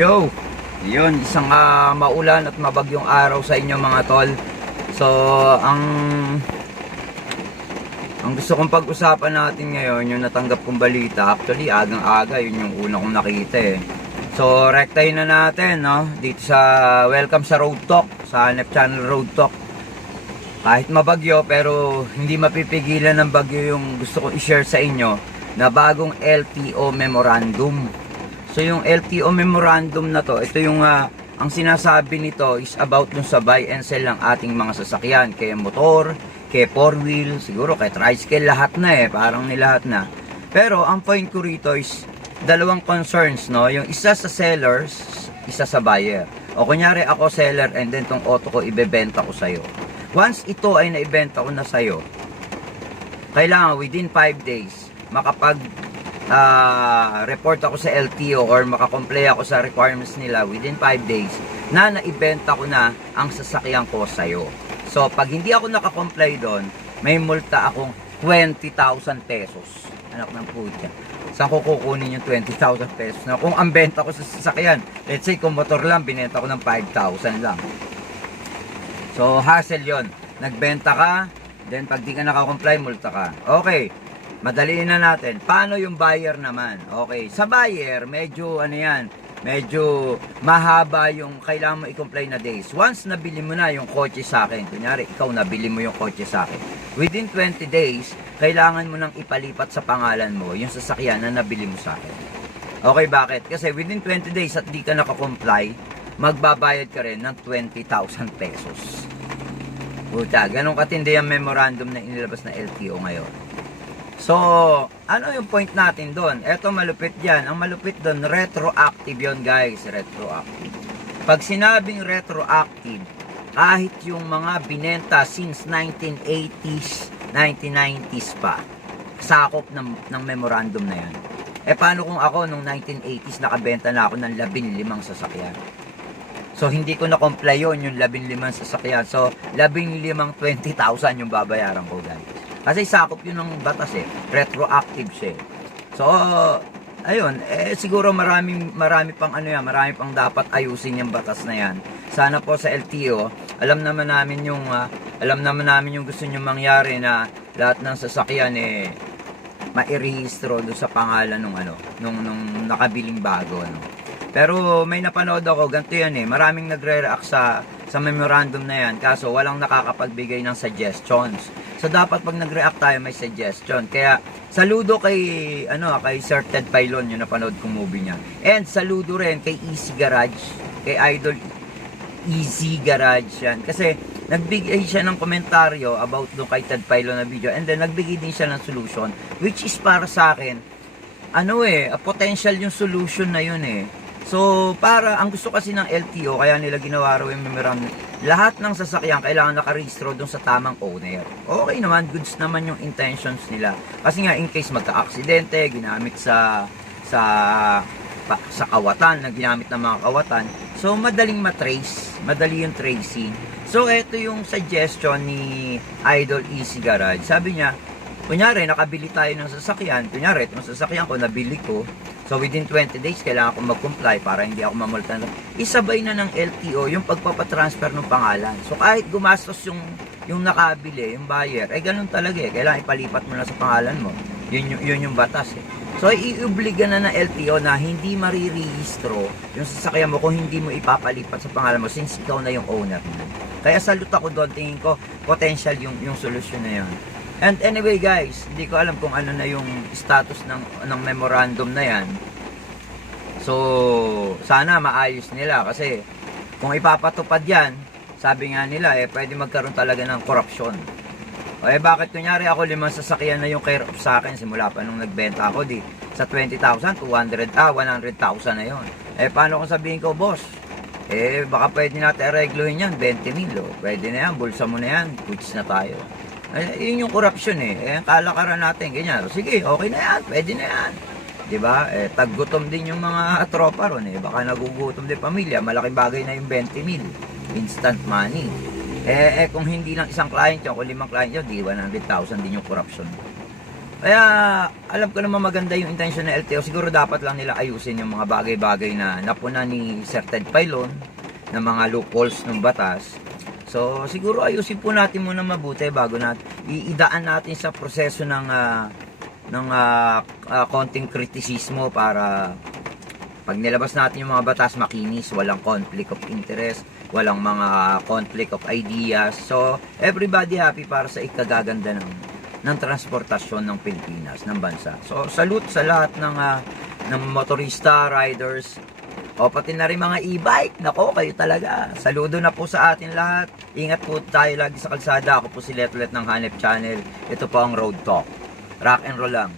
Yo! Yun, isang maulan at mabagyong araw sa inyo mga tol. So, ang gusto kong pag-usapan natin ngayon, yung natanggap kong balita. Actually, agang-aga, yun yung una kong nakita eh. So, rektahin na natin, no? Dito sa, welcome sa Road Talk, sa Hanep Channel Road Talk. Kahit mabagyo, pero hindi mapipigilan ng bagyo yung gusto kong i-share sa inyo na bagong LTO memorandum. So yung LTO memorandum na to, ito yung ang sinasabi nito is about dun sa buy and sell ng ating mga sasakyan, kaya motor, kaya four wheel, siguro kaya tricycle, lahat na parang nilahat na. Pero ang point ko rito is dalawang concerns, no? Yung isa sa sellers, isa sa buyer. O kunyari ako seller and then tong auto ko ibebenta ko sa'yo. Once ito ay naibenta ko na sa'yo, kailangan within 5 days makapag report ako sa LTO or makakomplay ako sa requirements nila within 5 days na naibenta ko na ang sasakyan ko sa'yo. So, pag hindi ako nakakomply doon, may multa akong 20,000 pesos. Anak ng puta. Saan ko kukunin yung 20,000 pesos? Na kung ang benta ko sa sasakyan, let's say kung motor lang, binenta ko ng 5,000 lang. So, hassle yon. Nagbenta ka, then pag di ka nakakomply, multa ka. Okay. Madaliin na natin. Paano yung buyer naman? Okay, sa buyer, medyo medyo mahaba yung kailangan mo i-comply na days. Once nabili mo na yung kotse sa akin, kunyari, ikaw nabili mo yung kotse sa akin, within 20 days, kailangan mo nang ipalipat sa pangalan mo yung sasakyan na nabili mo sa akin. Okay, bakit? Kasi within 20 days at di ka nakakomply, magbabayad ka rin ng 20,000 pesos. Puta, ganun katindi ang memorandum na inilabas na LTO ngayon. So, ano yung point natin doon? Eto malupit yan. Ang malupit doon, retroactive yon guys. Retroactive. Pag sinabing retroactive, kahit yung mga binenta since 1980s, 1990s pa, sakop ng memorandum na yan. Paano kung ako nung 1980s nakabenta na ako ng 15 sasakyan? So, hindi ko na-comply yun, yung 15 sasakyan. So, 15 20,000 yung babayaran ko guys. Kasi sakop yun ng batas retroactive siya. So, ayun, siguro marami pang marami pang dapat ayusin yung batas na yan. Sana po sa LTO, alam naman namin yung gusto nyo mangyari na lahat ng sasakyan mairehistro doon sa pangalan nung nakabiling bago Pero may napanood ako, ganito yan maraming nagre-react sa memorandum na yan, kaso walang nakakapagbigay ng suggestions. So dapat pag nag-react tayo may suggestion. Kaya saludo kay Sir Ted Pailon, yung napanood kong movie niya. And saludo rin kay Easy Garage, kay Idol Easy Garage yan. Kasi nagbigay siya ng komentaryo about doon kay Ted Pailon na video, and then nagbigay din siya ng solution, which is para sa akin a potential yung solution na yun So, ang gusto kasi ng LTO, kaya nila ginawa raw yung memorandum, lahat ng sasakyan kailangan nakarehistro doon sa tamang owner. Okay naman, goods naman yung intentions nila. Kasi nga, in case magka-aksidente, ginamit sa kawatan, ginamit ng mga kawatan. So, madaling matrace, madali yung tracing. So, ito yung suggestion ni Idol Easy Garage. Sabi niya, kunyari, nakabili tayo ng sasakyan. Kunyari, itong sasakyan ko, nabili ko. So, within 20 days, kailangan ko mag-comply para hindi ako mamulta. Isabay na ng LTO yung pagpapatransfer ng pangalan. So, kahit gumastos yung nakabili, yung buyer, ganun talaga Kailangan ipalipat mo na sa pangalan mo. Yun yung batas So, iubliga na ng LTO na hindi marirehistro yung sasakyan mo kung hindi mo ipapalipat sa pangalan mo since ikaw na yung owner mo. Kaya salute ako doon. Tingin ko, potential yung solusyon na yun. And anyway guys, hindi ko alam kung ano na yung status ng memorandum na yan. So, sana maayos nila kasi kung ipapatupad yan, sabi nga nila pwede magkaroon talaga ng korupsyon. Bakit kunyari ako 5 sasakyan na yung care of sa akin simula pa nung nagbenta ako sa 20,000, 100,000 na yun. Paano kung sabihin ko, boss? Baka pwede natin aregluhin yan, 20,000 Pwede na yan, bulsa mo na yan, goods na tayo. Yun yung corruption kalakaran natin, ganyan. Sige, okay na yan, pwede na yan. Diba? Taggutom din yung mga tropa ron Baka nagugutom din pamilya, malaking bagay na yung 20,000. Instant money. Kung hindi lang isang client yun, kung 5 client yun, di 100,000 din yung corruption. Kaya alam ko naman maganda yung intention ng LTO. Siguro dapat lang nila ayusin yung mga bagay-bagay na napuna ni Sir Ted Pailon ng mga loopholes ng batas. So siguro ayusin po natin muna mabuti bago natin iidaan natin sa proseso ng konting kritisismo para pag nilabas natin yung mga batas makinis, walang conflict of interest, walang mga conflict of ideas. So everybody happy para sa ikagaganda ng transportasyon ng Pilipinas, ng bansa. So salute sa lahat ng motorista, riders, o pati na rin mga e-bike. Nako, kayo talaga. Saludo na po sa atin lahat. Ingat po tayo lagi sa kalsada. Ako po si Letlet ng Hanep Channel. Ito po ang Road Talk. Rock and roll lang.